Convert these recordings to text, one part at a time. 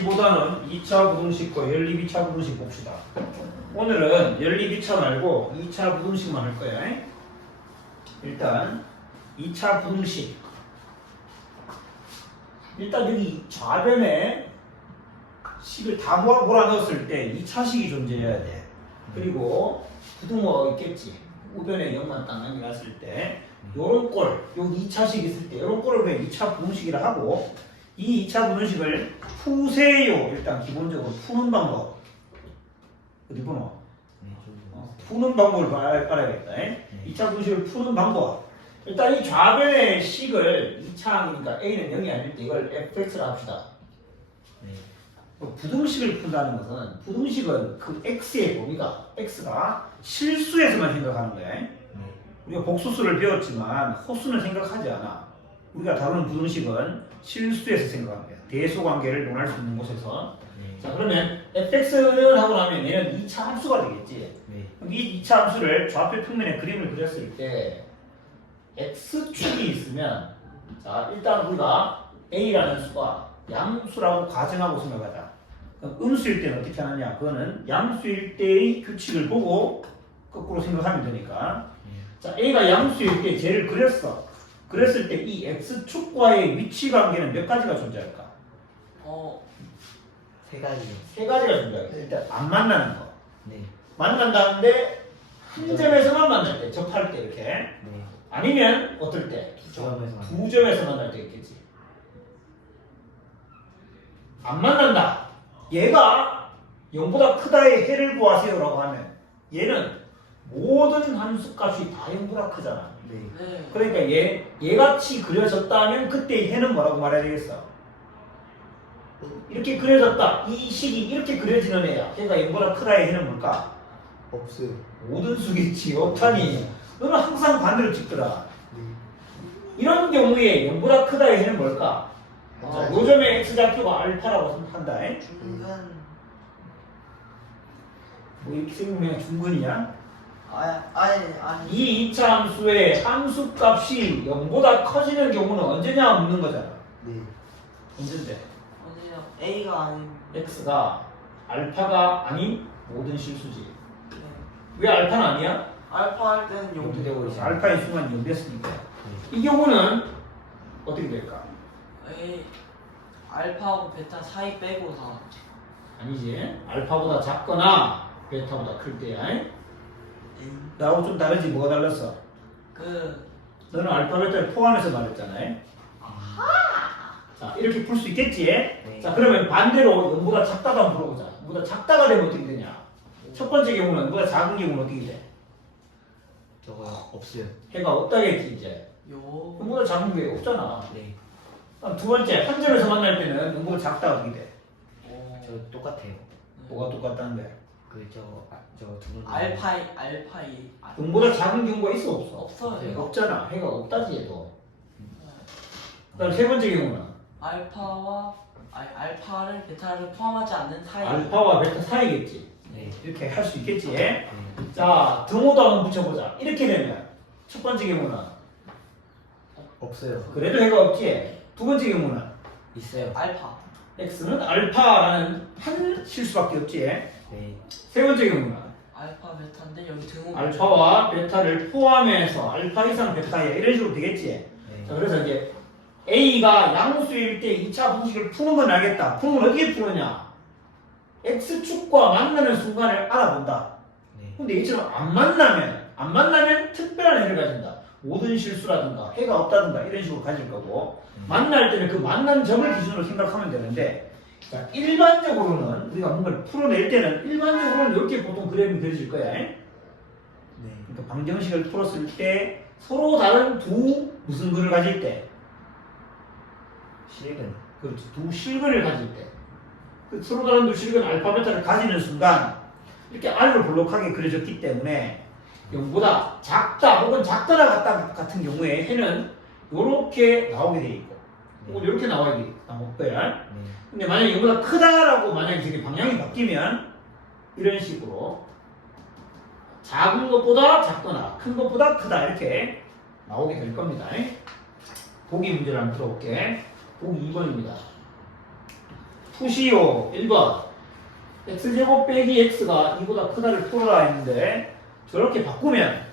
보다는 2차 부등식과 연립 2차 부등식 봅시다. 오늘은 연립 2차 말고 2차 부등식만 할 거야. 일단 2차 부등식. 일단 여기 좌변에 식을 다 몰아넣었을 때 2차식이 존재해야 돼. 그리고 부등호가 있겠지. 우변에 0만 딱 남겨놨을 때 요런 꼴, 여기 2차식 있을 때 요런 꼴을 그냥 2차 부등식이라 하고, 이 2차 부등식을 푸세요. 일단 기본적으로 푸는 방법. 어디 보노? 푸는 방법을 알아야겠다. 2차 부등식을 푸는 방법. 일단 이 좌변의 식을 2차항이니까 A는 0이 아닐 때 이걸 fx라 합시다. 부등식을 푼다는 것은, 부등식은 그 x의 범위가, x가 실수에서만 생각하는 거야. 우리가 복수수를 배웠지만 호수는 생각하지 않아. 우리가 다루는 부등식은 실수에서 생각하는 거야. 대소관계를 논할 수 있는 곳에서. 자, 그러면 fx는 하고 나면 얘는 2차 함수가 되겠지. 이 2차 함수를 좌표 평면에 그림을 그렸을 때 x축이 있으면, 자, 일단 우리가 a라는 수가 양수라고 가정하고 생각하자. 그럼 음수일 때는 어떻게 하느냐? 그거는 양수일 때의 규칙을 보고 거꾸로 생각하면 되니까. 자, a가 양수일 때 쟤를 그렸어. 그랬을 때 이 x축과의 위치 관계는 몇 가지가 존재할까? 세 가지. 세 가지가 존재하겠어. 일단 안 만나는 거. 네. 만난다는데 한 점에서만 만날 때, 접할 때 이렇게. 네. 아니면 어떨 때? 점에서 두 점에서 만날 때 있겠지. 안 만난다. 얘가 0보다 크다의 해를 구하세요라고 하면 얘는 모든 함수값이 다 0보다 크잖아. 네. 그러니까 얘같이 그려졌다면 그때 해는 뭐라고 말해야 되겠어? 이렇게 그려졌다. 이 식이 이렇게 그려지는 애야. 얘가 0보다 크다의 해는 뭘까? 없어요. 모든 수겠지. 없다니. 너는 항상 반대로 찍더라. 이런 경우에 0보다 크다의 해는 뭘까? 요점의 x좌표가 알파라고 생각한다. 중간. 뭐 이렇게 생각하면 중근이야? 아니. 이 2차 함수의 함수값이 0보다 커지는 경우는 언제냐 묻는 거잖아. 네. 언젠데? 어디요? A가 아닌. x가 알파가 아닌 모든 실수지. 네. 왜 알파는 아니야? 알파 할 때는 0도 되고 있어요. 알파의 수만 0 됐으니까. 이 경우는 어떻게 될까? A 알파하고 베타 사이 빼고서 아니지. 알파보다 작거나 베타보다 클 때야. 나하고 좀 다르지. 뭐가 달랐어? 그 너는 알파 베타를 포함해서 말했잖아. 자, 이렇게 풀 수 있겠지? 자, 그러면 반대로 0보다 작다고 한번 물어보자. 0보다 작다가 되면 어떻게 되냐? 첫 번째 경우는 0보다 작은 경우는 어떻게 돼? 저거 없어요. 해가 없다겠지 이제. 요 0보다 작은 게 없잖아. 네. 그럼 두 번째, 한 점에서 만날 때는 0보다 작다 어떻게 돼? 저 똑같아요. 뭐가 똑같다는데? 저거 두 분. 알파이 0보다 작은 경우가 있어 없어? 없어요. 없잖아. 해가 없다지 얘도. 그다음 세 번째 경우는 알파를 베타를 포함하지 않는 사이. 알파와 베타 사이겠지. 네. 이렇게 할 수 있겠지. 네. 자, 등호도 한번 붙여보자. 이렇게 되면 첫 번째 경우는 없어요. 그래도 해가 없지. 두 번째 경우는 있어요. 알파 x는 알파라는 한 실수밖에 없지. 네. 세 번째 경우는 알파 베타인데 여기 등호 알파와 베타를 포함해서 알파 이상 베타야 이런 식으로 되겠지. 네. 자, 그래서 이제 A가 양수일 때 2차 부등식을 푸는 건 알겠다. 푸는 건 어디에 푸느냐? X축과 만나는 순간을 알아본다. 네. 근데 이처럼 안 만나면 특별한 해를 가진다. 모든 실수라든가 해가 없다든가 이런 식으로 가질 거고, 만날 때는 그 만난 점을 기준으로 생각하면 되는데, 자, 일반적으로는 우리가 뭔가를 풀어낼 때는 일반적으로는 이렇게 보통 그림이 그려질 거야. 네. 그러니까 방정식을 풀었을 때 서로 다른 두 무슨 근을 가질 때, 실근. 그렇지, 두 실근을 가질 때, 그 서로 다른 두 실근 알파 베타를 가지는 순간 이렇게 R로 볼록하게 그려졌기 때문에 0보다 작다 혹은 작거나 같다 같은 경우에 해는 이렇게 나오게 돼 있고, 혹은 이렇게 나올 거야. 네. 근데 만약에 0보다 크다라고 만약에 저기 방향이 바뀌면 이런 식으로 작은 것보다 작거나 큰 것보다 크다 이렇게 나오게 될 겁니다. 보기 문제를 한번 풀어볼게. 보기 2번입니다. 푸시오 1번 x제곱 빼기 x가 2보다 크다를 풀어라 했는데 저렇게 바꾸면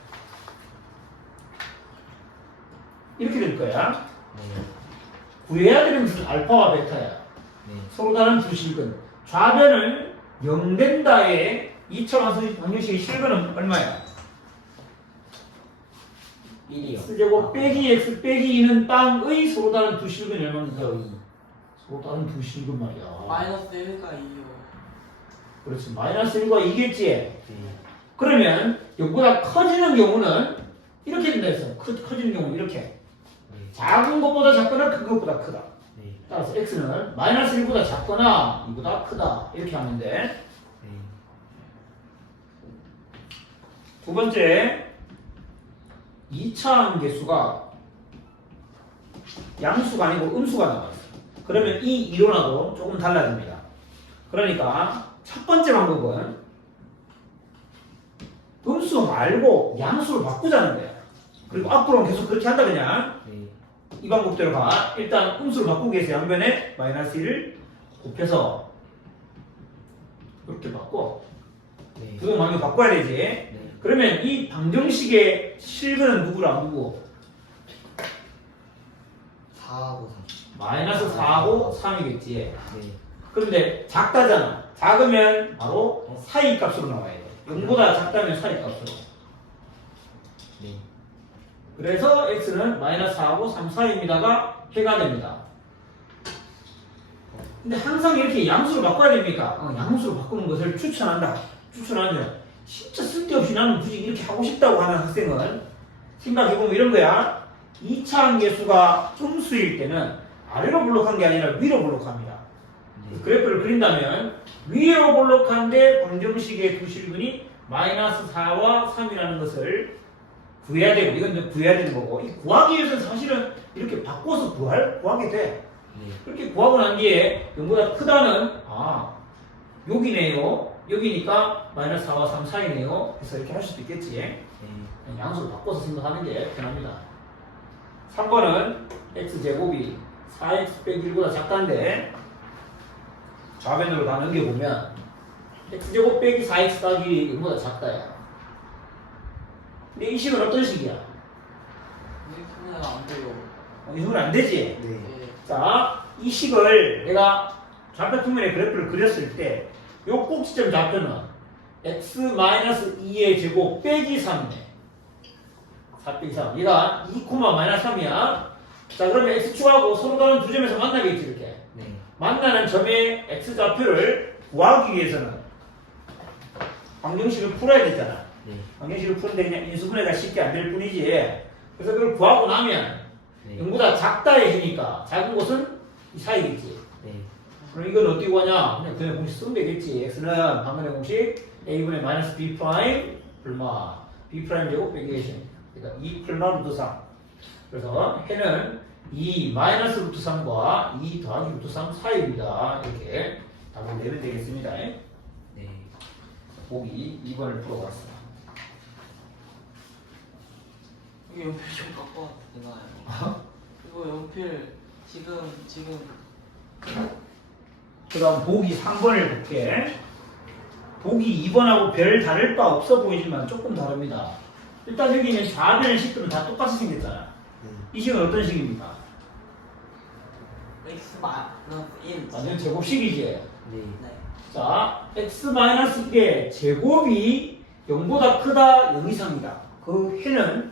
이렇게 될 거야. 네. 구해야 되는 것은 알파와 베타야. 네. 서로 다른 두 실근. 좌변을 0된다의 2차 방정식의 실근은 얼마야? 1이요. x제곱 빼기 x 빼기 2는 땅의 서로 다른 두 실근이 얼마입니까? 2. 서로 다른 두 실근 말이야. 마이너스 1가 2요. 그렇지. 마이너스 1과 2겠지. 네. 그러면 0보다 커지는 경우는 이렇게 된다 했어. 커지는 경우는 이렇게. 네. 작은 것보다 작거나 큰 것보다 크다. 네. 따라서 x는 마이너스 1보다 작거나 2보다 크다. 이렇게 하면 돼. 네. 두 번째, 2차 함계수가 양수가 아니고 음수가 나왔어. 그러면 이 이론하고 조금 달라집니다. 그러니까 첫 번째 방법은 음수 말고 양수를 바꾸자는 거야. 그리고 앞으로는 계속 그렇게 한다 그냥. 네. 이 방법대로 가. 일단 음수를 바꾸기 위해서 양변에 마이너스 1을 곱해서 이렇게 바꿔. 네. 부동 방정 바꿔야 되지. 네. 그러면 이 방정식의 실근은 누구랑 누구? 4하고 3. 마이너스 4하고 3이겠지. 네. 그런데 작다잖아. 작으면 바로 사이 값으로 나와야 돼. 0보다 작다면 사이 값으로. 네. 그래서 x는 마이너스 4하고 3 사이입니다가 해가 됩니다. 근데 항상 이렇게 양수를 바꿔야 됩니까? 양수를 바꾸는 것을 추천한다. 추천하죠. 진짜 쓸데없이 나는 굳이 이렇게 하고 싶다고 하는 학생은 생각해보면 이런 거야. 2차 함계수가 음수일 때는 아래로 볼록한 게 아니라 위로 볼록합니다. 네. 그래프를 그린다면 위로 볼록한데 방정식의 두 실근이 마이너스 4와 3이라는 것을 구해야 되고, 이건 이제 구해야 되는 거고, 이 구하기 위해서는 사실은 이렇게 바꿔서 구하게 돼. 네. 그렇게 구하고 난 뒤에 0보다 크다는 여기네요. 여기니까 마이너스 4와 3 사이네요. 그래서 이렇게 할 수도 있겠지. 네. 양수를 바꿔서 생각하는 게 편합니다. 3번은 x제곱이 4x 빼기 1보다 작다인데 좌변으로 다 넘겨보면 x제곱 빼기 4x 더하기 1보다 작다야. 근데 이 식은 어떤 식이야? 이렇게는 안 돼요. 이 식은 안 되지? 네. 네. 자, 이 식을 내가 좌표 평면의 그래프를 그렸을 때 요 꼭지점 좌표는 x-2의 제곱 빼기 3이네. 4 빼기 3. 얘가 2, 마이너스 3이야. 자, 그러면 x축하고 서로 다른 두 점에서 만나겠지, 이렇게. 네. 만나는 점의 x좌표를 구하기 위해서는 방정식을 풀어야 되잖아. 네. 방정식을 푸는데 그냥 인수분해가 쉽게 안 될 뿐이지. 그래서 그걸 구하고 나면 네. 0보다 작다에 해니까 작은 곳은 이 사이겠지. 네. 그럼 이건 어떻게 구하냐? 그냥 공식 쓰면 되겠지. x는 방문의 공식 a분의 마이너스 b 프라임 플마 b 프라임 제곱 빼기 1. 그러니까 2 플마 루트 3. 그래서 해는 2 마이너스 루트 3과 2 더하기 루트 3 사이입니다. 이렇게 답을 내면 되겠습니다. 네. 보기 2번을 풀어봤습니다. 이거 연필 좀 바꿔도 되나요? 이거 연필 지금 그 다음 보기 3번을 볼게. 보기 2번하고 별 다를 바 없어 보이지만 조금 다릅니다. 일단 여기는 좌변의 식들은 다 똑같이 생겼잖아. 이 식은 어떤 식입니까? x 마이너스 1. 완전 제곱식이지. 네. 네. 자, x-1의 제곱이 0보다 크다 0 이상이다. 그 해는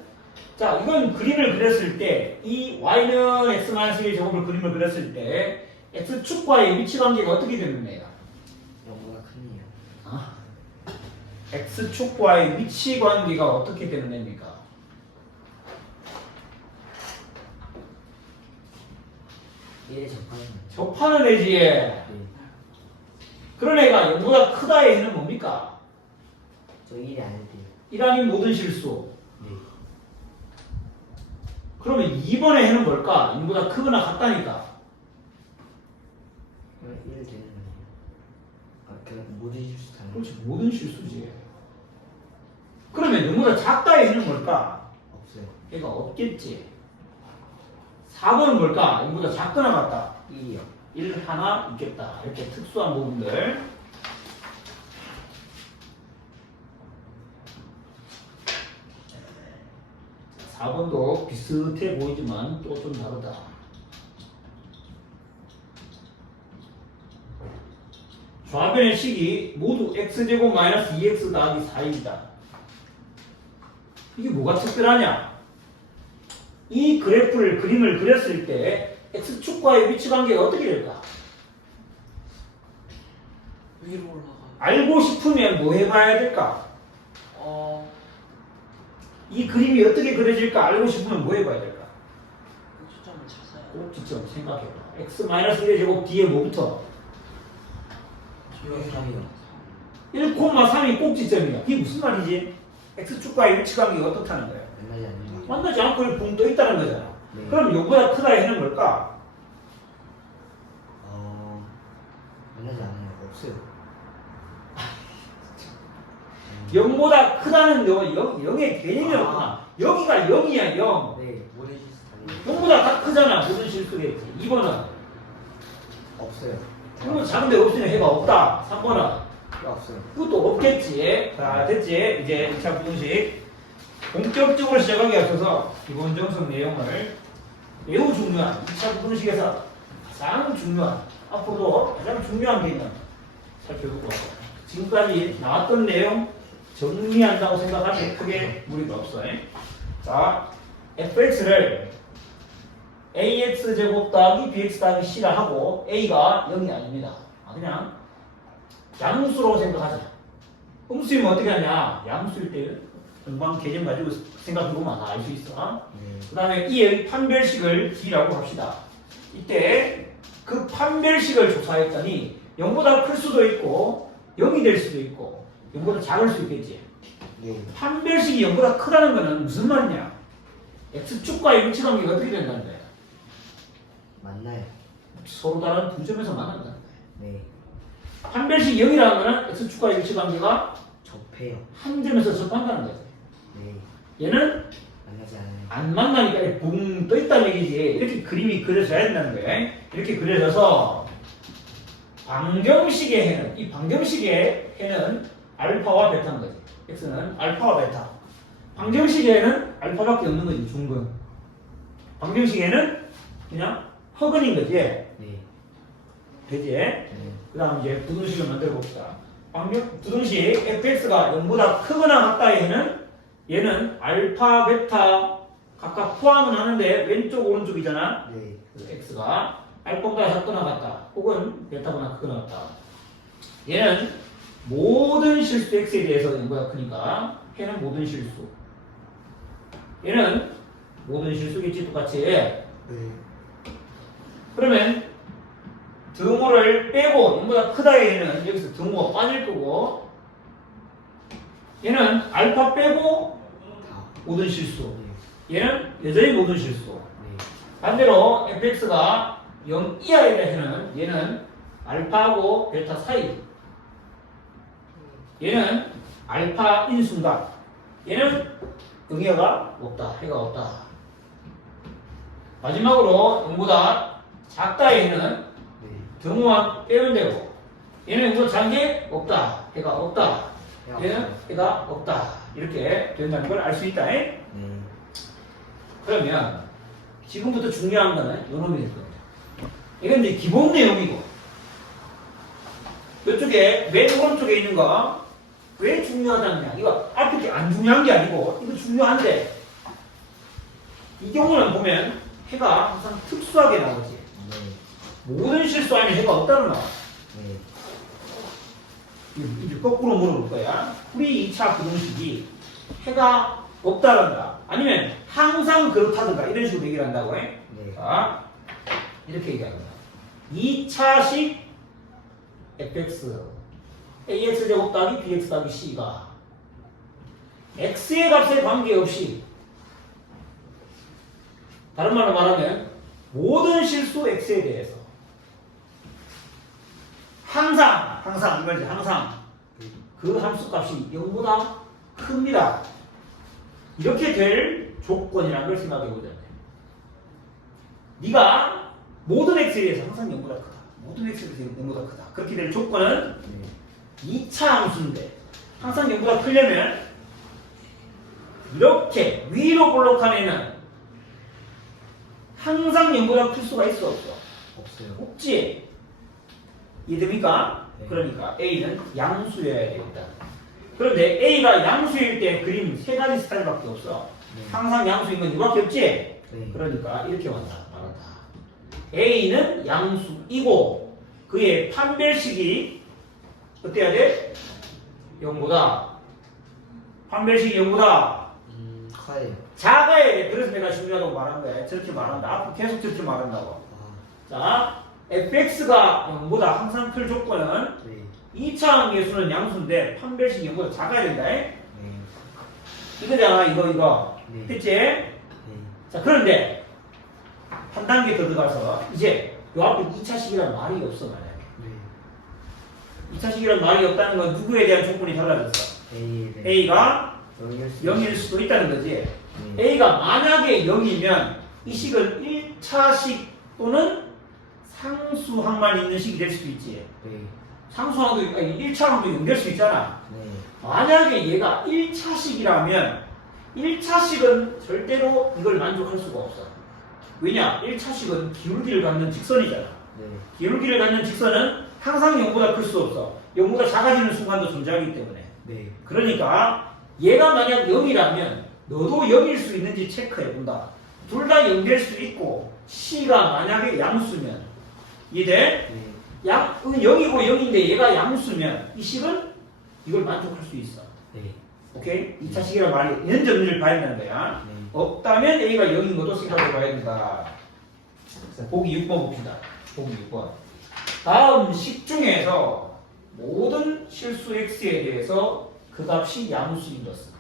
자, 이건 그림을 그렸을 때 이 y는 x-1의 제곱을 그림을 그렸을 때 x축과의 위치 관계가 어떻게 되는 거예요? 0보다 크네요. x축과의 위치 관계가 어떻게 되는 겁니까? 얘 접하는 거죠. 접하는 애지. 네. 그런 애가 0보다 크다의 해는 뭡니까? 저 1이 아닌데요. 1아닌 모든 실수. 네. 그러면 2번의 해는 뭘까? 0보다 크거나 같다니까. 그럼 1 되는 거예요. 그냥 모든 실수 다는 그렇지, 모든 실수지. 그러면 0보다 작다의 해는 뭘까? 없어요. 얘가 없겠지. 4번은 뭘까? 0보다 작거나 같다. 1이요. 1 하나 있겠다. 이렇게 특수한 부분들. 자, 4번도 비슷해 보이지만 또 좀 다르다. 좌변의 식이 모두 x제곱 마이너스 2x 더하기 4이다. 이게 뭐가 특별하냐? 이 그래프를 그림을 그렸을 때 x축과의 위치 관계가 어떻게 될까? 위로 올라가. 알고 싶으면 뭐 해봐야 될까? 이 그림이 어떻게 그려질까 알고 싶으면 뭐 해봐야 될까? 초점을 찾아야 돼. 꼭지점 생각해봐. x-1의 제곱 뒤에 뭐부터? 이거 3이요. 1,3이 꼭지점이야. 이게 무슨 말이지? x축과의 위치 관계가 어떻다는 거야? 만나지 않는 거. 만나지 않고 이렇게 붕 떠 있다는 거잖아. 네. 그럼 요보다 크다의 해는 뭘까? 만나지 않아요. 없어요. 0보다 크다는 거 0의 개념이 없구나. 여기가 0이야 0. 네. 모든 실수 0보다 다 크잖아. 모든 실수겠지. 2번은 없어요. 0보다 작은데 없으면 해가 없다. 3번은 필요 없어요. 그것도 없겠지. 자 됐지. 이제 2차 부등식 본격적으로 시작하기 앞서서 기본 정석 내용을 매우 중요한 2차 부등식에서 가장 중요한 앞으로도 가장 중요한 개념 살펴보고 지금까지 나왔던 내용 정리한다고 생각하면 크게 무리가 없어요. 자, fx를 ax 제곱 더하기 bx 더하기 c라 하고 a가 0이 아닙니다. 그냥 양수로 생각하자. 음수이면 어떻게 하냐? 양수일 때 금방 개념 가지고 생각해보면 알 수 있어. 네. 그 다음에 이 판별식을 d라고 합시다. 이때 그 판별식을 조사했더니 0보다 클 수도 있고 0이 될 수도 있고 0보다 작을 수 있겠지. 네. 판별식이 0보다 크다는 거는 무슨 말이냐? x축과의 위치 관계가 어떻게 된다는 거야? 만나요. 서로 다른 두 점에서 만난다는 거야. 네. 판별식 0이라는 거는 x축과의 위치 관계가 접해요. 한 점에서 접한다는 거야. 네. 얘는 만나지 않아요. 안 만나니까 이렇게 붕 떠있다는 얘기지. 이렇게 그림이 그려져야 된다는 거예요. 이렇게 그려져서 방정식의 해는, 이 방정식의 해는 알파와 베타인 거지. x는 알파와 베타. 방정식의 해는 알파밖에 없는 거지, 중근. 방정식에는 그냥 허근인 거지. 네. 되지? 네. 그 다음 이제 부등식을 만들어 봅시다. 부등식 fx가 0보다 크거나 같다의 해는 얘는 알파, 베타 각각 포함은 하는데 왼쪽, 오른쪽이잖아. 네. 그 x가 알파보다 작거나 같다. 혹은 베타보다 크거나 같다. 얘는 모든 실수 x에 대해서 0보다 크니까 해는 모든 실수. 얘는 모든 실수겠지 똑같이. 네. 그러면 등호를 빼고 0보다 크다의 얘는 여기서 등호가 빠질 거고 얘는 알파 빼고 다. 모든 실수. 네. 얘는 여전히 모든 실수. 네. 반대로 fx가 0 이하의 해는 얘는 알파하고 베타 사이. 얘는 알파인 순간 얘는 응해가 없다. 해가 없다. 마지막으로 0보다 작다의 해는 네. 등호만 빼면 되고 얘는 0보다 작은 게 없다. 해가 없다. 얘는 해가 없다. 이렇게 된다는 걸 알 수 있다. 네. 그러면 지금부터 중요한 거는 요놈이 될 겁니다. 이건 이제 기본 내용이고 이쪽에 맨 오른쪽에 있는 거 왜 중요하다느냐? 이거 앞에 게 안 중요한 게 아니고 이거 중요한데 이 경우는 보면 해가 항상 특수하게 나오지. 네. 모든 실수하면 해가 없다는 나와. 네. 이제 거꾸로 물어볼 거야. 우리 2차 부등식이 해가 없다란다. 아니면 항상 그렇다든가 이런 식으로 얘기를 한다고 해. 네. 자, 이렇게 얘기합니다. 2차식 fx ax 제곱 더하기 bx 더하기 c가 x의 값에 관계없이 다른 말로 말하면 모든 실수 x에 대해서 항상 이거지 항상 그 함수 값이 0보다 큽니다. 이렇게 될 조건이라는 걸 생각해 보자. 네가 모든 x에 대해서 항상 0보다 크다. 모든 x에 대해서 0보다 크다. 그렇게 될 조건은 네. 2차 함수인데 항상 0보다 크려면 이렇게 위로 볼록한 애는 항상 0보다 클 수가 있어 없어? 없어요. 없지? 이해됩니까? 네. 그러니까 A는 양수여야 되겠다. 그런데 A가 양수일 때 그림 세 가지 스타일밖에 없어. 네. 항상 양수인 건 이밖에 없지? 네. 그러니까 이렇게 말한다. A는 양수이고 그의 판별식이 어때야 돼? 0보다 판별식이 0보다 커요. 작아야 돼. 그래서 내가 중요하다고 말한 거야. 저렇게 말한다. 앞으로 계속 저렇게 말한다고. 아, 자, fx가 0보다 항상 클 조건은 네. 2차 계수는 양수인데 판별식이 0보다 작아야 된다. 네. 이거잖아. 이거. 네. 됐지? 네. 자, 그런데 한 단계 더 들어가서 이제 요 앞에 2차식이란 말이 없어 만약에. 네. 2차식이란 말이 없다는 건 누구에 대한 조건이 달라졌어? A. 네. A가 0일 수. 수도 있다는 거지. 네. A가 만약에 0이면 이 식은 1차식 또는 상수항만 있는 식이 될 수도 있지. 네. 상수항도 아니 1차항도 연결 수 있잖아. 네. 만약에 얘가 1차식이라면 1차식은 절대로 이걸 만족할 수가 없어. 왜냐? 1차식은 기울기를 갖는 직선이잖아. 네. 기울기를 갖는 직선은 항상 0보다 클 수 없어. 0보다 작아지는 순간도 존재하기 때문에. 네. 그러니까 얘가 만약 0이라면 너도 0일 수 있는지 체크해 본다. 둘 다 0될 수 있고 C가 만약에 양수면 이해돼? 네. 0이고 0인데 얘가 양수면 이 식은 이걸 만족할 수 있어. 네. 오케이? 2차 식이란 말이 이런 점을 봐야 된다는 거야. 네. 없다면 A가 0인 것도 생각해 봐야 된다. 자, 보기 6번 봅시다. 보기 6번. 다음 식 중에서 모든 실수 x에 대해서 그 값이 양수인 것은.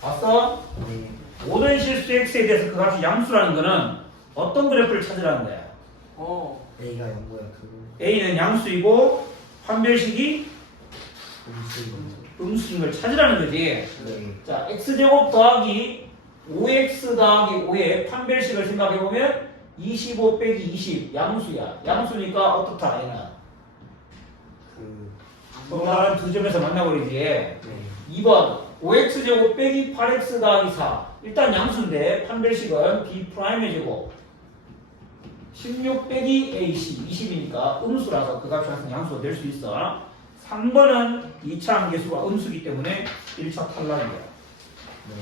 봤어? 네. 모든 실수 x에 대해서 그 값이 양수라는 거는 어떤 그래프를 찾으라는 거야? A가 0보다 크고 A는 양수이고 판별식이 음수. 음수인 걸 찾으라는 거지. 네. 자, x제곱 더하기 5x 더하기 5의 판별식을 생각해보면 25 빼기 20 양수야. 양수니까 어떻다 얘는? 그. 말은 두 점에서 만나버리지. 네. 2번 5x제곱 빼기 8x 더하기 4 일단 양수인데 판별식은 b'의 제곱 16 빼기 ac 20이니까 음수라서 그 값이 항상 양수가 될 수 있어. 3번은 2차 함계수가 음수기 때문에 1차 탈락이야. 네.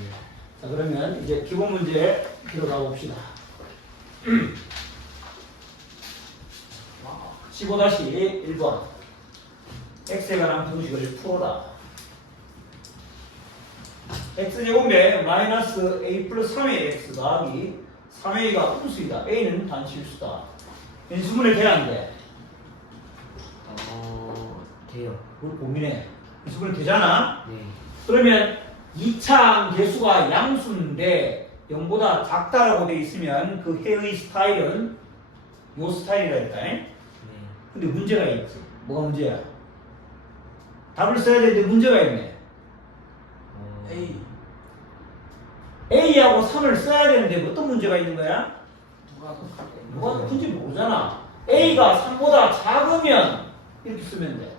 자, 그러면 이제 기본 문제 들어가 봅시다. 15-1번 x에 관한 부등식을 풀어라. x제곱에 마이너스 a 플러스 3의 x 더하기 3a가 음수이다. a는 단실수다. 인수분해 돼야 안 돼? 돼요. 우리 고민해. 인수분해 되잖아? 네. 그러면 2차 계수가 양수인데 0보다 작다라고 돼 있으면 그 해의 스타일은 요 스타일이라 했다. 네. 근데 문제가 있지. 뭐가 문제야? 답을 써야 되는데 문제가 있네. A A하고 3을 써야 되는데 어떤 문제가 있는 거야? 누가 더 크게? 뭐가 큰지 모르잖아. A가 3보다 작으면 이렇게 쓰면 돼.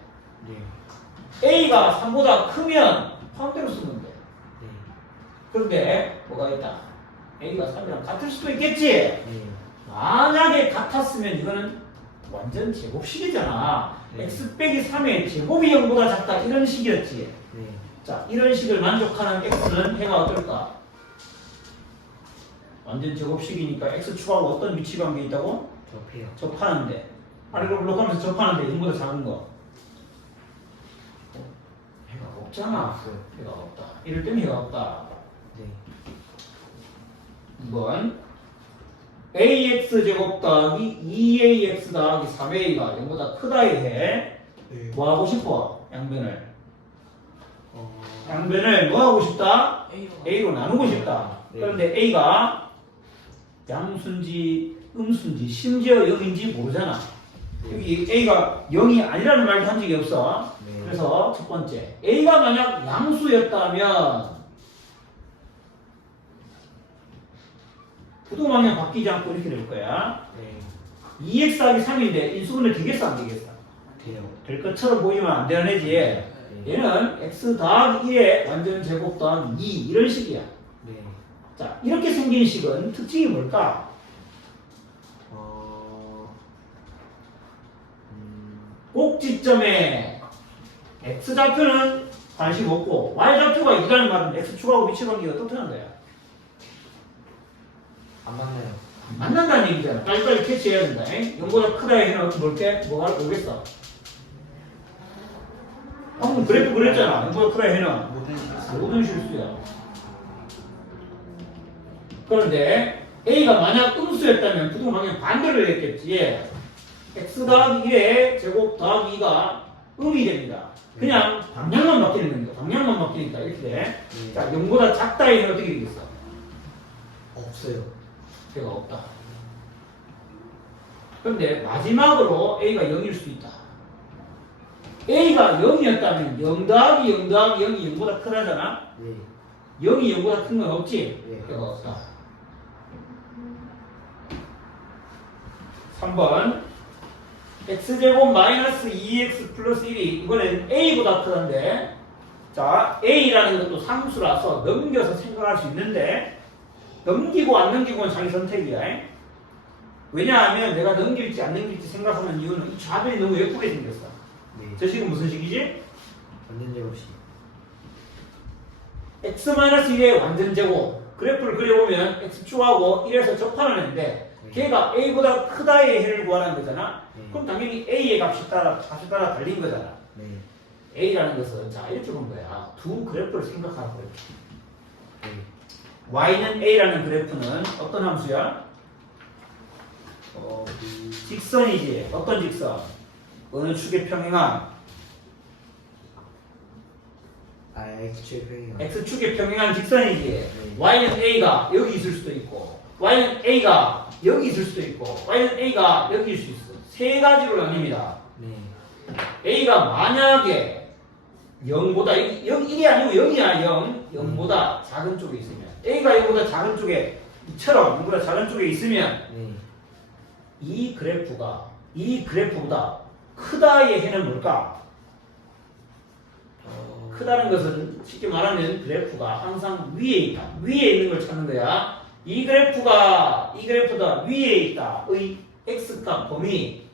네. A가 3보다 크면 반대로 쓰면 돼. 네. 그런데 뭐가 있다? A가 3이랑 같을 수도 있겠지? 네. 만약에 같았으면 이거는 완전 제곱식이잖아. 네. x 빼기 3의 제곱이 0보다 작다 이런 식이었지. 네. 자, 이런 식을 만족하는 x는 해가 어떨까? 완전 제곱식이니까 x 축하고 어떤 위치 관계 있다고? 접해요. 접하는데 아래로 블록하면서 접하는데 0보다 작은 거 해가 없잖아. 없어요. 해가 없다. 이럴 때는 해가 없다. 네. 2번 ax 제곱 더하기 2ax 더하기 3a가 0보다 크다에 해 네. 뭐 하고 싶어? 양변을 어. 양변을 뭐 하고 싶다? A로 a로 나누고 싶다. 네. 그런데 a가 양수인지 음수인지 심지어 0인지 모르잖아. 여기 a가 0이 아니라는 말도 한 적이 없어. 네. 그래서 첫 번째 a가 만약 양수였다면 부동방향 바뀌지 않고 이렇게 될 거야. 네. 2x 하기 3인데 인수분해 되겠어 안 되겠어? 돼요. 될 것처럼 보이면 안 되는 애지. 네. 얘는 x 더하기 1의 완전 제곱 더하기 2 이런 식이야. 네. 자, 이렇게 생긴 식은 특징이 뭘까? 꼭지점에 x좌표는 관심 없고 y좌표가 2라는 말은 x축하고 위치관계가 어떻다는 거야? 안 맞나요? 만난다는 얘기잖아. 빨리빨리 캐치해야 된다. 0보다 크다 해는 뭘게? 뭐가 오겠어? 방금 그래프 그랬잖아. 0보다 크다 해는 모든 실수. 모든 실수야. 그런데 A가 만약 음수였다면 부동 방향 반대로 했겠지. x 더하기 1의 제곱 더하기 2가 음이 됩니다. 그냥 방향만 바뀌는 겁니다. 방향만 바뀌니까 이렇게 돼. 자, 0보다 작다 해는 어떻게 되겠어? 없어요. 걔가 없다. 그런데 마지막으로 A가 0일 수 있다. A가 0이었다면 0 더하기 0 더하기 0이 0보다 크다잖아? 네. 0이 0보다 큰 건 없지? 네. 걔가 없다. 3번 x제곱 마이너스 2x 플러스 1이 이번엔 A보다 크던데 자 A라는 것도 상수라서 넘겨서 생각할 수 있는데 넘기고 안 넘기고는 자기 선택이야. 왜냐하면 내가 넘길지 안 넘길지 생각하는 이유는 이 좌변이 너무 예쁘게 생겼어. 네. 저 식은 무슨 식이지? 완전 제곱식. x-1의 완전 제곱 그래프를 그려보면 x축하고 1에서 접하는 애인데 걔가 A보다 크다의 해를 구하는 거잖아. 네. 그럼 당연히 A의 값이 따라 달린 거잖아. 네. A라는 것은 자 이렇게 본 거야. 두 그래프를 생각하고 이렇게. 네. Y는 A라는 그래프는 어떤 함수야? 직선이지. 어떤 직선? 어느 축의 평행한? X축의 평행이요. X축의 평행한 직선이지. 네. Y는 A가 여기 있을 수도 있고 Y는 A가 여기 있을 수도 있고 Y는 A가 여기 있을 수 있어. 세 가지로 나뉩니다. 네. A가 만약에 0보다 1이 아니고 0이야 0보다 작은 쪽에 있으면 A가 0보다 작은 쪽에 이처럼 0보다 작은 쪽에 있으면 네. 이 그래프가 이 그래프보다 크다의 해는 뭘까? 크다는 것은 쉽게 말하면 그래프가 항상 위에 있다. 위에 있는 걸 찾는 거야. 이 그래프가 이 그래프보다 위에 있다의 x값 범위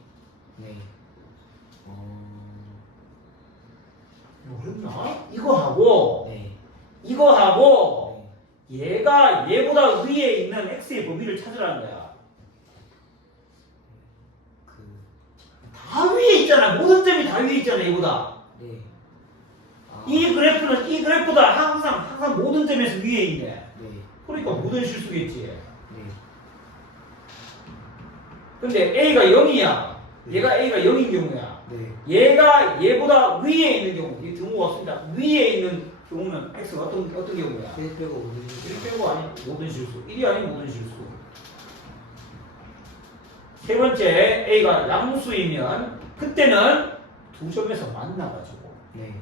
네. 모르나? 이거하고 네. 이거하고 얘가 얘보다 위에 있는 x의 범위를 찾으라는 거야. 다 위에 있잖아. 모든 점이 다 위에 있잖아. 얘보다. 네. 이 그래프는 이 그래프보다 항상 모든 점에서 위에 있네. 네. 그러니까 모든 실수겠지. 네. 근데 A가 0이야. 얘가 A가 0인 경우야. 네. 얘가 얘보다 위에 있는 경우. 이 등호가 없습니다. 위에 있는 경우는 X가 어떤 경우야? 1 빼고 모든 실수. 1 빼고 아니 모든 실수. 1이 아닌 모든 실수. 세 번째 A가 양수이면 그때는 두 점에서 만나가지고 네.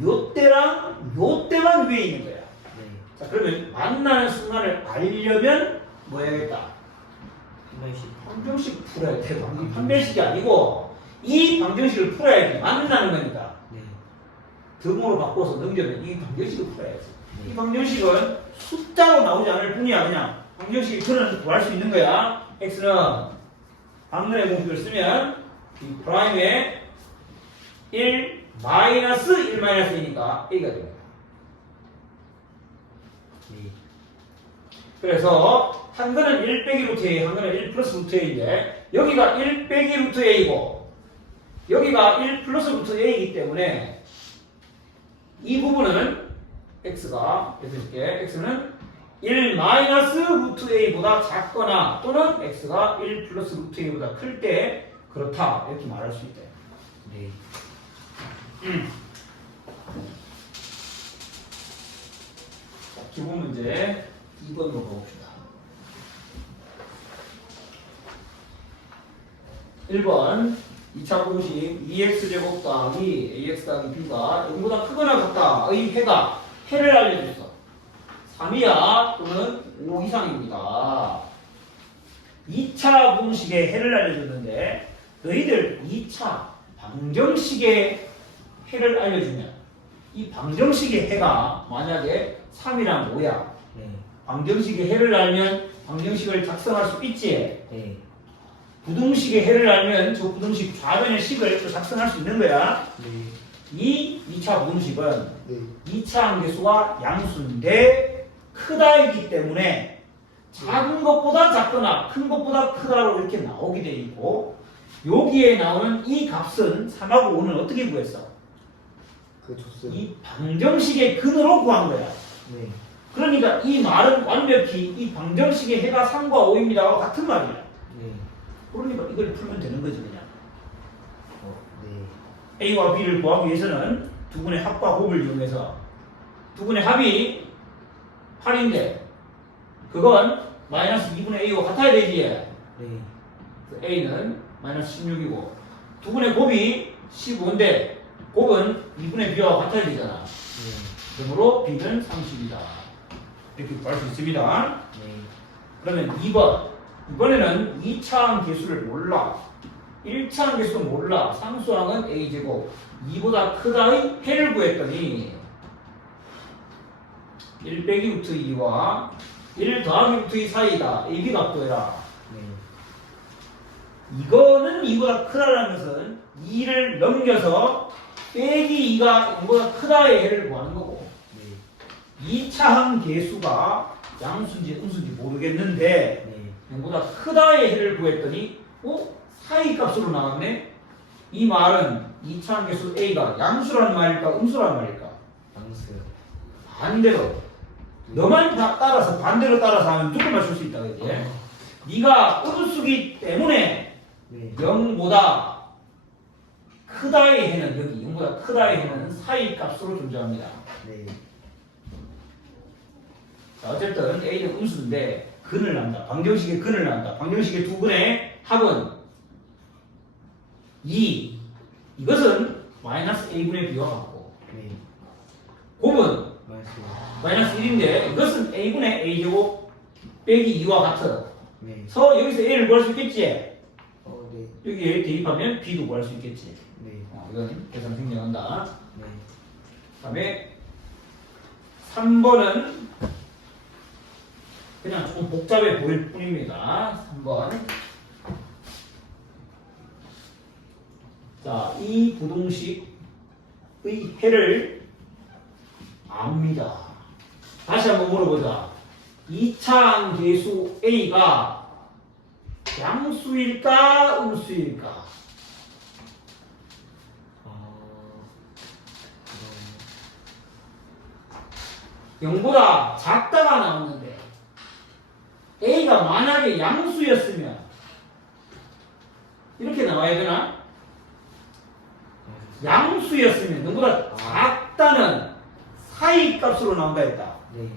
요때랑 요때만 위에 있는 거야. 네. 자 그러면 만나는 순간을 알려면 뭐 해야겠다? 한 번씩. 방정식 풀어야 돼. 판별식이 아니고 이 방정식을 풀어야지. 만나는 거니까. 네. 등호로 바꿔서 넘겨면 이 방정식을 풀어야지. 네. 이 방정식은 숫자로 나오지 않을 뿐이야. 그냥 방정식이 그런 구할 수 있는 거야. x는 방문의 공식을 쓰면 이 프라임의 1 마이너스 1 마이너스 2니까 a가 됩니다. 네. 그래서 한 거는 1 빼기 루트 a, 한 거는 1 플러스 루트 a인데 여기가 1 빼기 루트 a고 여기가 1 플러스 루트 a이기 때문에 이 부분은 x가 해줄게. x는 1 마이너스 루트 a보다 작거나 또는 x가 1 플러스 루트 a보다 클 때 그렇다 이렇게 말할 수 있대. 네. 자, 기본 문제 2번으로 가봅시다. 1번 2차 공식 2x제곱 더하기 ax 더하기 b가 0보다 크거나 같다의 해를 알려줬어. 3이야 또는 5 이상입니다. 2차 부등식의 해를 알려줬는데 너희들 2차 방정식의 해를 알려주면 이 방정식의 해가 만약에 3이랑 5야. 네. 방정식의 해를 알면 방정식을 작성할 수 있지. 네. 부등식의 해를 알면 저 부등식 좌변의 식을 또 작성할 수 있는 거야. 네. 이 2차 부등식은 네. 2차 함계수가 양수인데 크다이기 때문에 작은 것보다 작거나 큰 것보다 크다로 이렇게 나오게 돼 있고 여기에 나오는 이 값은 3하고 5는 어떻게 구했어? 그 줬어요. 이 방정식의 근으로 구한 거야. 네. 그러니까 이 말은 완벽히 이 방정식의 해가 3과 5입니다와 같은 말이야. 네. 그러니까 이걸 풀면 되는 거지 그냥. 네. A와 B를 구하기 위해서는 두 분의 합과 곱을 이용해서 두 분의 합이 8인데 그건 마이너스 2분의 A와 같아야 되지. 네. A는 마이너스 16이고 두 분의 곱이 15인데 곱은 2분의 B와 같아야 되잖아. 네. 그러므로 B는 30이다. 이렇게 구할 수 있습니다. 네. 그러면 2번. 이번에는 2차항 계수를 몰라. 1차항 계수는 몰라. 상수항은 A제곱. 2보다 크다의 해를 구했더니 1 빼기 루트 2와 1 더하기 루트 2 사이다. AB 값도 해라. 네. 이거는 2보다 크다라는 것은 2를 넘겨서 빼기 2가 0보다 크다의 해를 구하는 거고 네. 2차항 계수가 양수인지 음수인지 모르겠는데 네. 0보다 크다의 해를 구했더니 사이 값으로 나왔네? 이 말은 2차항 계수 A가 양수란 말일까 음수란 말일까? 양수요. 반대로 너만 따라서 반대로 따라서 하면 무조건 맞출 수 있다 그지? 네가 음수기 때문에 네. 0보다 크다의 해는 여기 0보다 크다의 해는 사이 값으로 존재합니다. 네. 자, 어쨌든 A는 음수인데 근을 난다. 방정식의 근을 난다. 방정식의 두 근의 합은 2. 이것은 마이너스 A분의 B와 같고 네. 곱은 맞아요. 마이너스 1인데 이것은 A분의 A제곱 빼기 2와 같아. 네. 그래서 여기서 A를 구할 수 있겠지? 네. 여기에 대입하면 B도 구할 수 있겠지. 네. 이건 계산 생략한다. 네. 그 다음에 3번은 그냥 조금 복잡해 보일 뿐입니다. 3번. 자, 이 부동식의 해를 압니다. 다시 한번 물어보자. 2차항 계수 A가 양수일까 음수일까? 그럼 0보다 작다가 나왔는데 A가 만약에 양수였으면 이렇게 나와야 되나? 양수였으면 0보다 작다는 사이 값으로 나온다 했다. 네.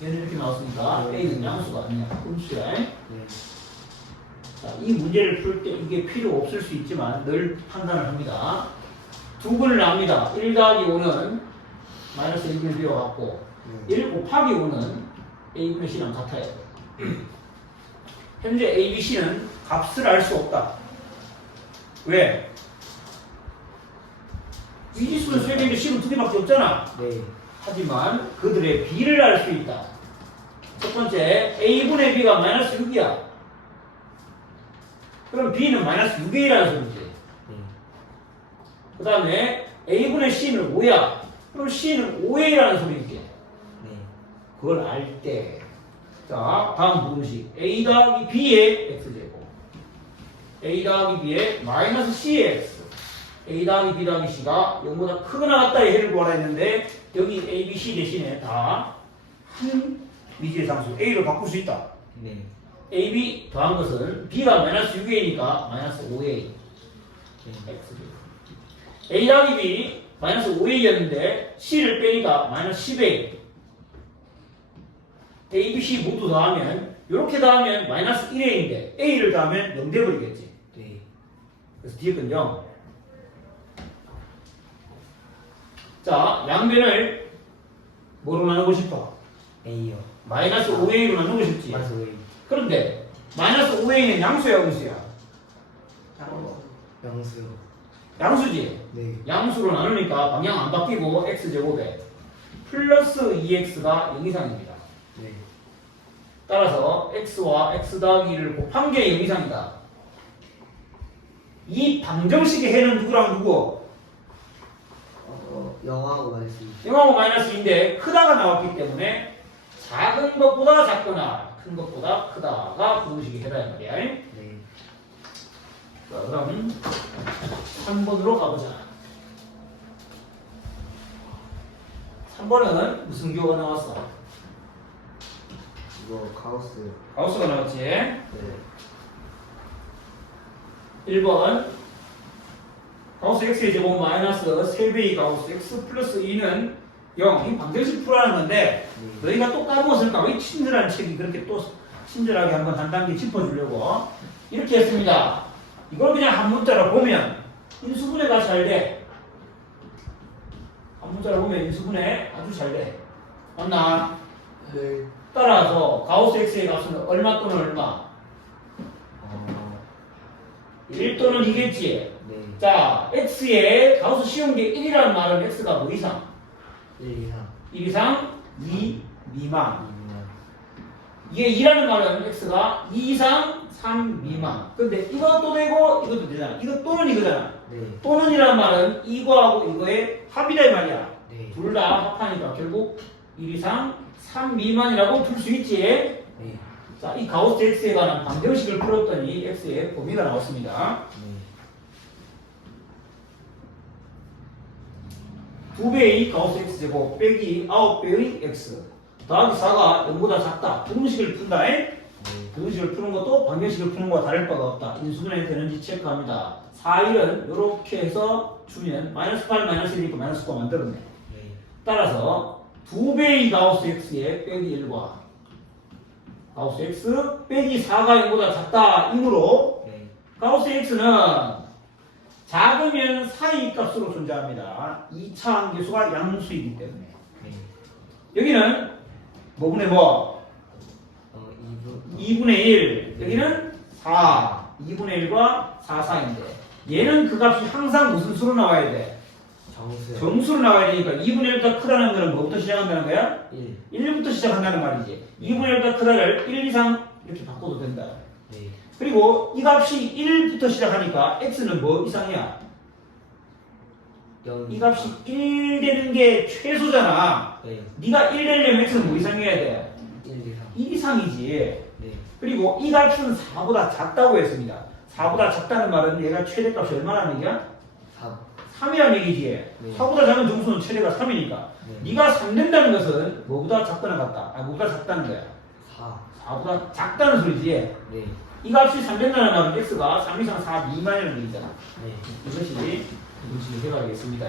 얘는 이렇게 나왔으니까 네. A는 양수가 아니야. 음수야. 네. 자, 이 문제를 풀 때 이게 필요 없을 수 있지만 늘 판단을 합니다. 두 근을 납니다. 1 더하기 5는 마이너스 1분의 B와 같고 1 곱하기 5는 A분의 C랑 같아요. 현재 A, B, C는 값을 알 수 없다. 왜? 미지수는 3개인데 C는 2개밖에 없잖아. 네. 하지만 그들의 B를 알 수 있다. 첫 번째, A분의 B가 마이너스 6이야. 그럼 B는 마이너스 6A라는 소리지. 네. 그 다음에 A분의 C는 5야. 그럼 C는 5A라는 소리지. 네. 그걸 알 때, 자, 다음 부분식 A 더하기 B의 X제곱 A 더하기 B의 마이너스 C의 X A 더하기 B 더하기 C가 0보다 크거나 같다의 해를 구하라 했는데 여기 A, B, C 대신에 다 한 미지의 상수 A로 바꿀 수 있다. 네. A, B 더한 것은 B가 마이너스 6A니까 마이너스 5A X제곱 A 더하기 B 마이너스 5A였는데 C를 빼니까 마이너스 10A A, B, C 모두 더하면 이렇게 더하면 마이너스 1A인데 A를 더하면 0 돼버리겠지. 네. 그래서 뒤에 건 0. 자, 양변을 뭐로 나누고 싶어? A요. 마이너스 5A로 나누고 싶지. 맞아요. 그런데 마이너스 5a는 양수야 음수야? 양수요. 양수지? 네. 양수로 나누니까 방향 안 바뀌고 x제곱에 플러스 2x가 0 이상입니다. 네. 따라서 x와 x 더하기 1을 곱한 게 0 이상이다. 이 방정식의 해는 누구랑 누구? 0하고 마이너스 0하고 마이너스인데 크다가 나왔기 때문에 작은 것보다 작거나 큰 것보다 크다가 부등식의 해다 이 말이야. 네. 자, 그럼 3번으로 가보자. 3번은 무슨 교가 나왔어? 이거 가우스. 가우스가 나왔지? 네. 1번 가우스 x의 제곱 마이너스 3배의 가우스 x 플러스 2는 0. 이 방정식 풀어라는 건데 너희가 또 까먹었을까? 왜 친절한 책이 그렇게 또 친절하게 한번 한 단계 짚어주려고 이렇게 했습니다. 이걸 그냥 한 문자로 보면 인수분해가 잘 돼. 한 문자로 보면 인수분해 아주 잘 돼. 맞나? 네. 따라서 가우스 x의 값은 얼마 또는 얼마? 1 또는 2겠지? 네. 자, x의 가우스 쉬운 게 1이라는 말은 x가 뭐 이상? 1 이상. 1 이상, 2 미만. 2미만. 이게 2라는 말은 x가 2 이상, 3 미만. 근데 이것도 되고 이것도 되잖아. 이거 또는 이거잖아. 네. 또는이라는 말은 이거하고 이거의 합이다 이 말이야. 네. 둘 다 합하니까 결국 1 이상, 3 미만이라고 둘 수 있지. 네. 자, 이 가우스 x에 관한 방정식을 풀었더니 x의 범위가 나왔습니다. 네. 2배의 가우스 x제곱 빼기 9배의 x 더하기 4가 0보다 작다. 부등식을 푼다. 부등식을 푸는 것도 방정식을 푸는 거와 다를 바가 없다. 인수분해 되는지 체크합니다. 4, 1은 이렇게 해서 주면 마이너스 8, 마이너스 1이니까 마이너스 9가 만들었네. 네. 따라서 2배의 가우스 x에 빼기 1과 가우스 x 빼기 4가 0보다 작다. 이므로 네. 가우스 x는 작으면 사이 값으로 존재합니다. 2차 함계수가 양수이기 때문에. 네. 여기는 뭐분의 뭐? 2분. 2분의 1. 여기는 4. 2분의 1과 4, 4인데 얘는 그 값이 항상 무슨 수로 나와야 돼? 정수. 정수로 나와야 되니까 2분의 1보다 크다는 거는 뭐부터 시작한다는 거야? 1. 1부터 시작한다는 말이지. 2분의 1보다 크다를 1 이상 이렇게 바꿔도 된다. 네. 그리고 이 값이 1부터 시작하니까 x는 뭐 이상이야? 0. 이 값이 1 되는 게 최소잖아. 네. 네가 1 되려면 x는 뭐 이상이어야 돼? 1 이상. 1 이상이지. 네. 그리고 이 값은 4보다 작다고 했습니다. 4보다 작다는 말은 얘가 최대값이 얼마나 얘기야? 4. 3이라는 얘기지. 네. 4보다 작은 정수는 최대가 3이니까. 네. 네가 3 된다는 것은 뭐보다 작거나 같다. 아, 뭐보다 작다는 거야. 4. 4보다 작다는 소리지. 네. 이 값이 3 된다는 말은 x가 3 이상 4 미만이라는 얘기잖아. 네. 이것이 분식을 해봐야겠습니다.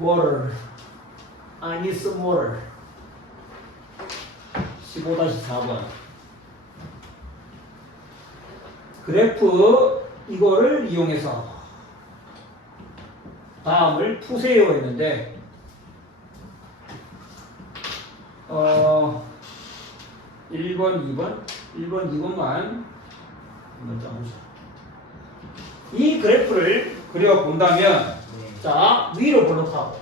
water. I need some water. 15-4번. 그래프 이거를 이용해서 다음을 푸세요 했는데 1번, 2번만 한번 짜보자. 이 그래프를 그려본다면 네. 자 위로 볼록하고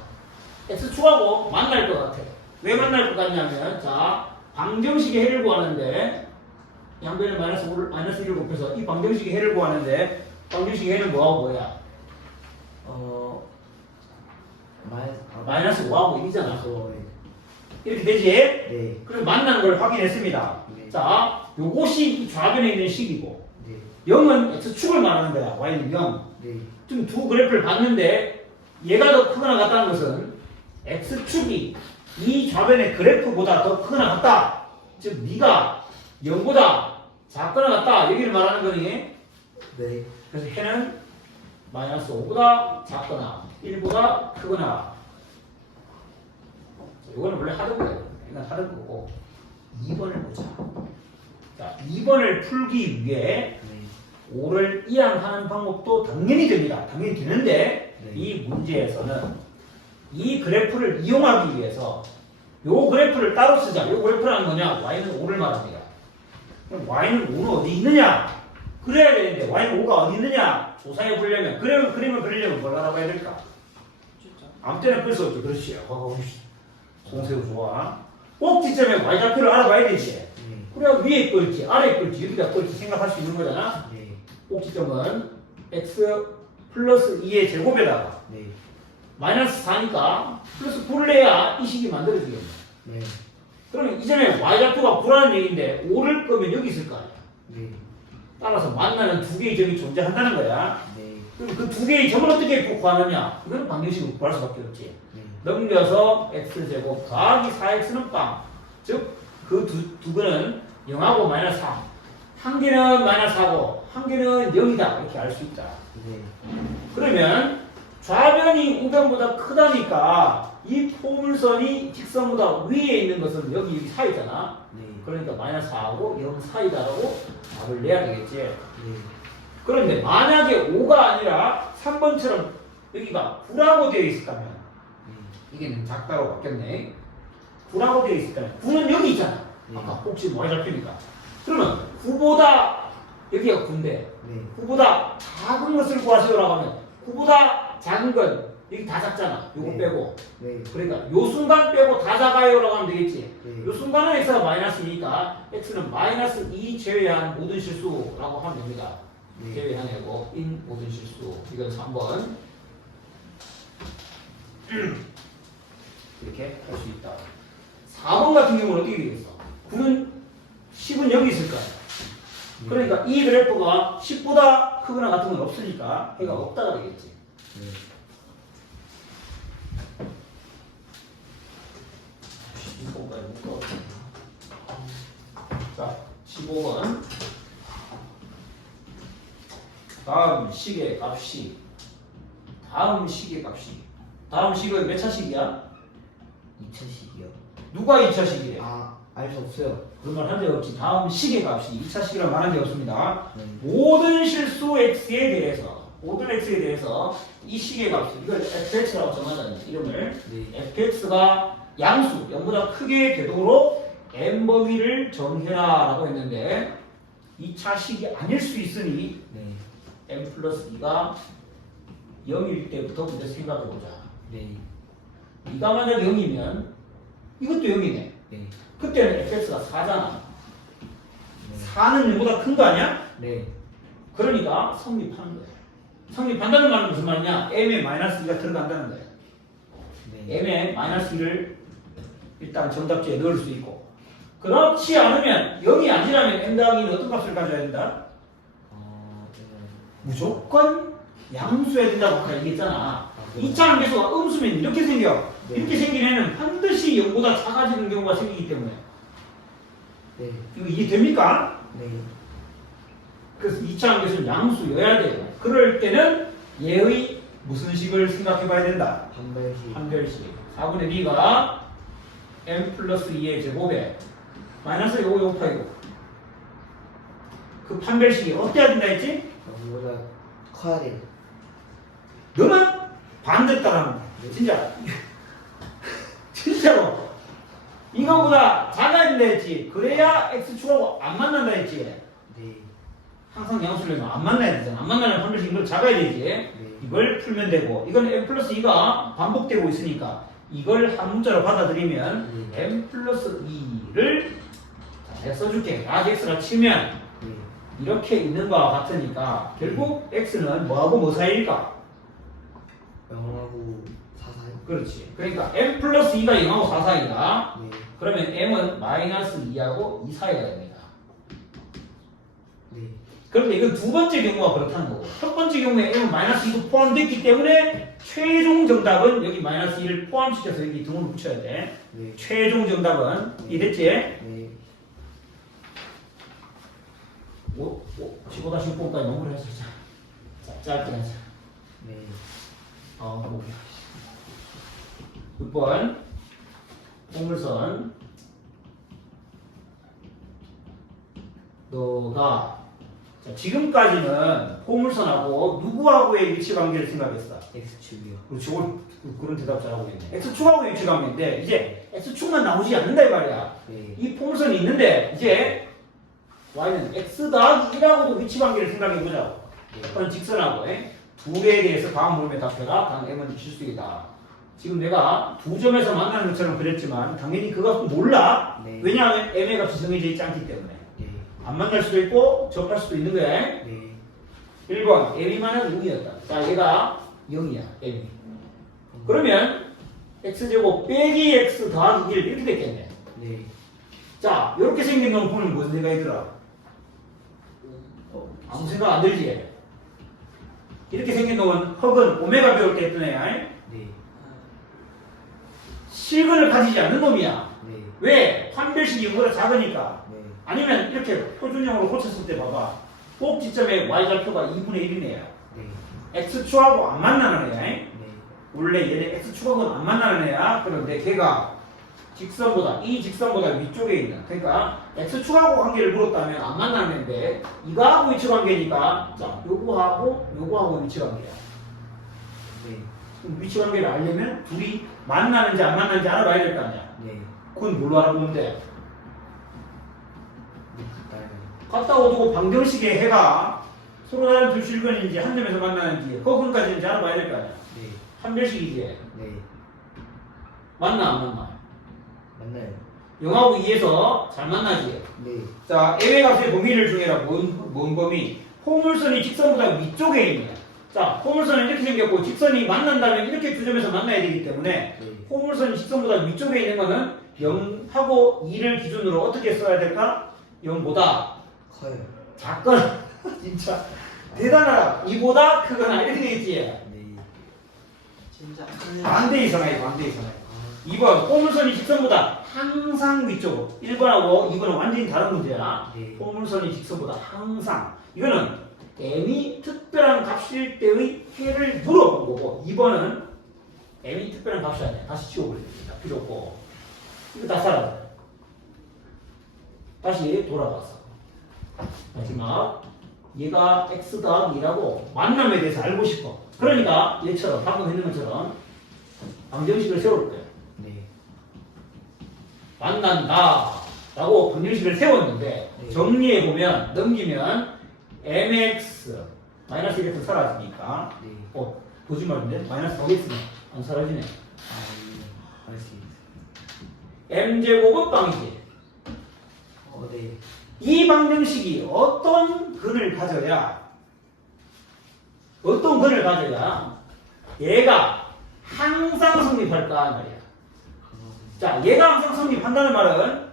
x축하고 만날 것 같아. 왜 만날 것 같냐면 자 방정식의 해를 구하는데 양변에 마이너스 1을 곱해서 이 방정식의 해를 구하는데 방정식의 해는 뭐하고 뭐야? 마이너스 5하고 1이잖아. 이렇게 되지? 네. 그래서 만나는 걸 확인했습니다. 네. 자, 요것이 이 좌변에 있는 식이고 네. 0은 x축을 말하는 거야. y는 0. 네. 지금 두 그래프를 봤는데 얘가 더 크거나 같다는 것은 x축이 이 좌변의 그래프보다 더 크거나 같다. 즉 네가 0보다 작거나 같다. 여기를 말하는 거니. 네. 그래서 해는 마이너스 5보다 작거나 1보다 크거나. 이거는 원래 하던 거예요. 이건 하던 거고 2번을 보자. 자, 2번을 풀기 위해 네. 5를 이항하는 방법도 당연히 됩니다. 당연히 되는데 네. 이 문제에서는 이 그래프를 이용하기 위해서 요 그래프를 따로 쓰자. 요 그래프라는 뭐냐? y는 5를 말합니다. 그럼 y는 5는 어디 있느냐? 그래야 되는데 y는 5가 어디 있느냐? 조사해 보려면 그림을 그리려면 뭘 알아봐야 될까? 아무 때나 끌 수 없죠. 그렇지. 송새우 좋아. 꼭지점에 y좌표를 알아봐야 되지. 그래야 위에 끌지 아래에 끌지 여기다 끌지 생각할 수 있는 거잖아. 네. 꼭지점은 x 플러스 2의 제곱에다가 네. 마이너스 4니까 플러스 9를 내야 이 식이 만들어지겠네. 네. 그러면 이전에 y좌표가 9라는 얘기인데 5를 끄면 여기 있을 거 아니야. 네. 따라서 만나는 두 개의 점이 존재한다는 거야. 네. 그럼 그 두 개의 점을 어떻게 구하느냐? 이거는 방정식으로 구할 수밖에 없지. 네. 넘겨서 x제곱 더하기 4x는 빵. 즉 그 두 개는 0하고 마이너스 3. 한 개는 마이너스 4고 한 개는 0이다. 이렇게 알 수 있다. 네. 그러면 좌변이 우변보다 크다니까 이 포물선이 직선보다 위에 있는 것은 여기 사이잖아. 네. 그러니까 마이너스 4하고 0 사이다라고 답을 내야 되겠지. 네. 그런데 만약에 5가 아니라 3번처럼 여기가 9라고 되어 있었다면 이게 작다로 바뀌었네. 9라고 되어 있었다면 9는 여기 있잖아. 아까 꼭지 y좌표니까. 그러면 9보다 여기가 9인데 네. 9보다 작은 것을 구하세요라고 하면 9보다 작은 건 여기 다 작잖아. 요거 네. 빼고. 네. 그러니까 요 순간 빼고 다 작아요라고 하면 되겠지. 네. 요 순간은 x가 마이너스니까 x는 마이너스 2 제외한 모든 실수라고 하면 됩니다. 네. 제외한 애고 인 모든 실수. 이건 3번. 이렇게 할 수 있다. 4번 같은 경우는 어떻게 되겠어? 9는 10은 여기 있을 거야. 그러니까 이 그래프가 10보다 크거나 같은 건 없으니까 해가 없다가 되겠지. 네. 15번까지 묶어. 자, 15번. 다음 식의 값이 다음 식은 몇 차식이야? 2차식이요. 누가 2차식이래? 아, 알 수 없어요. 그런 말 한 적 없지. 다음 식의 값이 2차식이라 말한 적 없습니다. 네. 모든 실수 x에 대해서 이 식의 값, 이걸 fx라고 정하자면 이름을 네. fx가 양수 0보다 크게 되도록 n 범위를 정해라라고 했는데 2차 식이 아닐 수 있으니 네. n 플러스 2가 0일 때부터 먼저 생각해보자. 네. 2가 만약 0이면 이것도 0이네. 네. 그때는 fx가 4잖아. 네. 4는 0보다 큰 거 아니야? 네. 그러니까 성립하는 거야. 성립한다는 말은 무슨 말이냐? m에 마이너스 2가 들어간다는 거야. 네. m에 마이너스 2를 일단 정답지에 넣을 수 있고, 그렇지 않으면 0이 아니라면 m 더하기는 어떤 값을 가져야 된다? 무조건 양수해야 된다고 아까 얘기했잖아. 2차 함계수가 음수면 이렇게 생겨. 네. 이렇게 생긴 애는 반드시 0보다 작아지는 경우가 생기기 때문에. 네. 이거 이해됩니까? 네. 그래서 2차 함계수는 양수여야 돼요. 그럴 때는 얘의 무슨 식을 생각해 봐야 된다? 판별식. 판별식. 4분의 b가 m 플러스 2의 제곱에 마이너스 요거 요거 파이고. 그 판별식이 어때야 된다 했지? 0보다 커야 돼요. 너는 반대 따라하는 거야. 진짜. 진짜로. 이거보다 작아야 된다 했지. 그래야 x축하고 안 만난다 했지. 네. 항상 양수를 내면 안 만나야 되잖아. 안 만나는 판별식 이걸 작아야 되지. 네. 이걸 풀면 되고, 이건 m 플러스 2가 반복되고 있으니까 이걸 한 문자로 받아들이면 m 플러스 2를 내가 써줄게. x라 치면 네. 이렇게 있는 거와 같으니까 결국 x는 뭐하고 뭐 사이일까? 0하고 4 사이. 그렇지. 그러니까 m 플러스 2가 0하고 4 사이다. 네. 그러면 m은 마이너스 2하고 2 사이가 됩니다. 네. 그런데 이건 두 번째 경우가 그렇다는 거고, 첫 번째 경우에 m은 마이너스 2도 포함됐기 때문에 최종 정답은 여기 마이너스 2를 포함시켜서 여기 등을 붙여야 돼. 네. 최종 정답은 이랬지? 네. 15-6번까지 넘어를 해서 자, 짧게 하자. 네. 6번 포물선 너가 자, 지금까지는 포물선하고 누구하고의 위치관계를 생각했어? X축이요. 그렇지, 그런 대답 잘하고 있네. X축하고의 위치관계인데 이제 X축만 나오지 않는다 이 말이야. 네. 이 포물선이 있는데 이제 Y는 X 더하기 1하고도 위치관계를 생각해보자고. 그런 직선하고 두 개에 대해서 다음 물음의 답변가 단 M은 실수이다. 지금 내가 두 점에서 만나는 것처럼 그랬지만 당연히 그 값은 몰라. 네. 왜냐하면 M의 값이 정해져 있지 않기 때문에. 네. 안 만날 수도 있고 접할 수도 있는 거야. 네. 1번 M이만은 0이었다. 자, 얘가 0이야. M이. 그러면 X제곱 빼기 X 더하기 1 이렇게 됐겠네. 네. 자, 이렇게 생긴 놈 보면 무슨 생각이 들어? 아무 생각 안 들지? 이렇게 생긴 놈은 헉은 오메가 배울 때 했던 애야. 네. 실근을 가지지 않는 놈이야. 네. 왜? 판별식이 이거보다 작으니까. 네. 아니면 이렇게 표준형으로 고쳤을 때 봐봐. 꼭지점의 y좌표가 2분의 1인 애야. 네. x축하고 안 만나는 애야. 네. 원래 얘네 x축하고는 안 만나는 애야. 그런데 걔가 이 직선보다 위쪽에 있는, 그러니까 x축하고 관계를 물었다면 안 만나는 애인데 이거하고 위치관계니까 자, 요거하고 위치관계야. 네. 그럼 위치관계를 알려면 둘이 만나는지 안 만나는지 알아봐야 될 거 아니야. 네. 그건 뭘로 알아보면 돼? 맞아요. 갖다 오두고 방정식의 해가 서로 다른 두 실근인지 한 점에서 만나는지 허근까지인지 알아봐야 될 거 아니야. 네. 판별식이지. 네. 만나 안 만나? 맞나요? 0하고 2에서 잘 만나지. 네. 자, M의 범위를 중에라. 뭔 범위? 포물선이 직선보다 위쪽에 있는. 자, 포물선은 이렇게 생겼고 직선이 만난다면 이렇게 두 점에서 만나야 되기 때문에 네. 포물선이 직선보다 위쪽에 있는 거는 0하고 2를 기준으로 어떻게 써야 될까? 0보다 커요. 작거나 진짜 대단하다. 이보다 크거나 이렇게 되겠지. 네. 진짜 반대 이상하게 반대 이상하게. 2번 포물선이 직선보다 항상 위쪽으로. 1번하고 2번은 완전히 다른 문제야. 네. 포물선이 직선보다 항상. 이거는 M이 특별한 값일 때의 해를 물어본 거고 2번은 M이 특별한 값이 아니야. 다시 지워버립니다. 필요 없고. 이거 다 사라져. 다시 돌아가서 마지막 얘가 X 더하기 2라고 만남에 대해서 알고 싶어. 그러니까 얘처럼 방금 했는 것처럼 방정식을 세울 거야. 네. 만난다 라고 방정식을 세웠는데 네. 정리해보면 넘기면 mx 마이너스 1x 사라지니까 네. 보지 말인데 마이너스 4x 안 사라지네. 아, 네. 알수 있어요. m제곱은 빵이지. 네. 이 방정식이 어떤 근을 가져야 얘가 항상 성립할까 말이야. 자, 얘가 항상 성립한다는 말은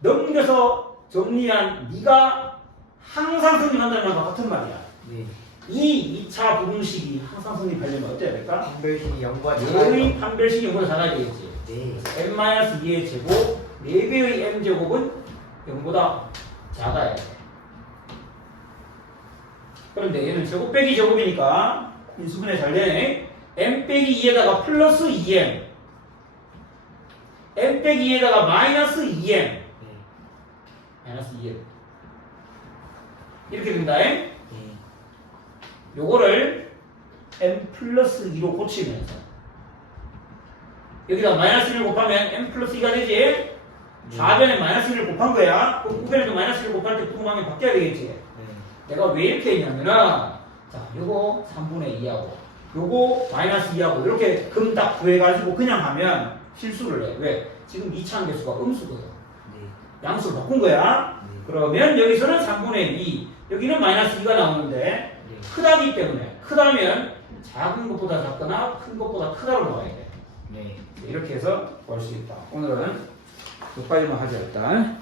넘겨서 정리한 네가 항상 성립한다는 말과 같은 말이야. 네. 이 2차 부등식이 항상 성립하려면 어때야 될까? 판별식이 0과 얘의 판별식이 0보다 작아야 되겠지. 네. n-2의 제곱 4배의 m제곱은 0보다 작아야 돼. 그런데 얘는 제곱 빼기 제곱이니까 인수분해 잘 되네. m 빼기 2에다가 플러스 2m m 빼기 2에다가 마이너스 2m 네. 마이너스 2m 이렇게 된다. 네. 요거를 m 플러스 2로 고치면서 여기다 마이너스 1을 곱하면 m 플러스 2가 되지. 4변에 마이너스 1을 곱한 거야. 그럼 9변에도 마이너스 1을 곱할 때 부등방이 바뀌어야 되겠지. 네. 내가 왜 이렇게 했냐면은 자, 요거 3분의 2하고 요거 마이너스 2하고 이렇게 금 딱 구해가지고 그냥 하면 실수를 해. 왜? 지금 2차 함계수가 음수거든. 네. 양수를 바꾼 거야. 네. 그러면 여기서는 3분의 2 여기는 마이너스 2가 나오는데 네. 크다기 때문에 크다면 작은 것보다 작거나 큰 것보다 크다로 나와야 돼. 네. 이렇게 해서 구할 수 있다. 오늘은 여기까지만 하죠 일단.